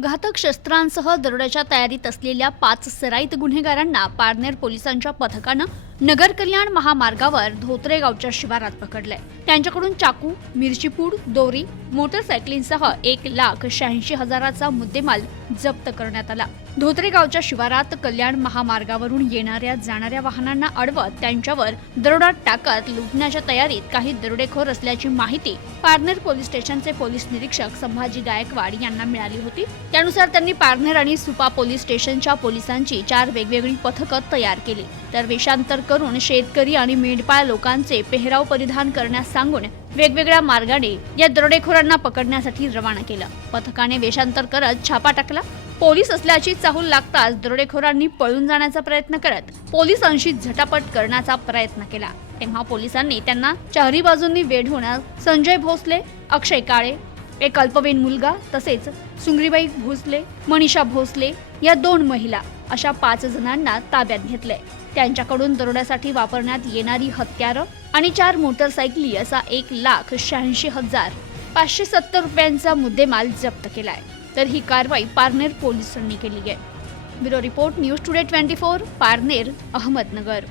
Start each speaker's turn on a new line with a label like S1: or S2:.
S1: घातक शस्त्रांसह दरोड्याच्या तयारीत असलेल्या पाच सराईत गुन्हेगारांना पारनेर पोलिसांच्या पथकानं नगर कल्याण महामार्गावर धोत्रे गावच्या शिवारात पकडलंय. त्यांच्याकडून चाकू मिरचीपूड दोरी मोटरसायकलींसह एक लाख शहाऐंशी हजाराचा मुद्देमाल जप्त करण्यात आला. धोत्रे गावच्या शिवारात कल्याण महामार्गावरून येणाऱ्या जाणाऱ्या वाहनांना अडवत त्यांच्यावर दरोडा टाकत लुटण्याच्या तयारीत काही दरोडेखोर असल्याची माहिती पारनेर पोलीस स्टेशनचे पोलीस निरीक्षक संभाजी गायकवाड यांना मिळाली होती. त्यानुसार त्यांनी पारनेर आणि सुपा पोलीस स्टेशनच्या पोलिसांची चार वेगवेगळी पथकं तयार केली. तर वेषांतर करून शेतकरी आणि मेंढपाळ लोकांचे पेहराव परिधान करण्यास सांगून वेगवेगळ्या मार्गाने या दरोडेखोरांना पकडण्यासाठी रवाना केलं. पथकाने वेषांतर करत छापा टाकला. पोलीस असल्याची चाहूल लागताच दरोडेखोरांनी पळून जाण्याचा प्रयत्न करत पोलिसांशी झटापट करण्याचा प्रयत्न केला. तेव्हा पोलिसांनी त्यांना चारही बाजूंनी वेढून संजय भोसले अक्षय काळे एक अल्पवयीन मुलगा तसेच सुंगरीबाई भोसले मनीषा भोसले या दोन महिला अशा पाच जणांना ताब्यात घेतलंय. त्यांच्याकडून दरोड्यासाठी वापरण्यात येणारी हत्यारं आणि चार मोटरसायकली असा एक लाख शहाऐंशी हजार पाचशे सत्तर रुपयांचा मुद्देमाल जप्त केलाय. तर ही कारवाई पारनेर पोलिसांनी केली आहे. Bureau report news today twenty four Parner Ahmednagar.